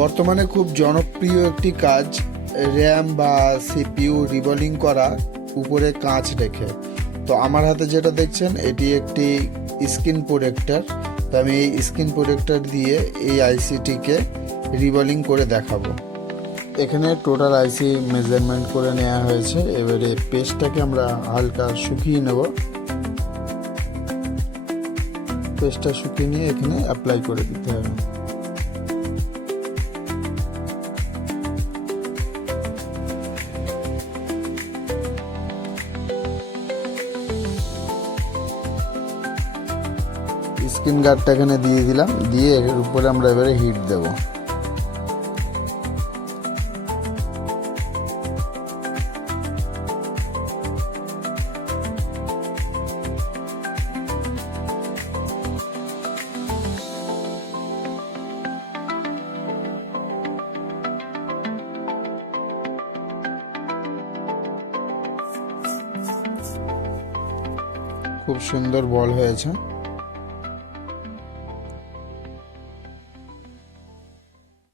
বর্তমানে খুব জনপ্রিয় একটি কাজ, র্যাম বা সিপিইউ রিবলিং করা উপরে কাঁচ রেখে। তো আমার হাতে যেটা দেখছেন এটি একটি স্ক্রিন প্রোটেক্টর। তো আমি এই স্ক্রিন প্রোটেক্টর দিয়ে এই আইসিটিকে রিবলিং করে দেখাবো। এখানে টোটাল আইসি মেজারমেন্ট করে নেওয়া হয়েছে। এবারে পেস্টটাকে আমরা হালকা শুকিয়ে নেব। পেস্টটা শুকিয়ে নিয়ে এখানে অ্যাপ্লাই করে দিতে হবে। স্ক্রিন গার্ডটা এখানে দিয়ে দিলাম, দিয়ে এর উপরে আমরা এবারে হিট দেব। খুব সুন্দর বল হয়েছে।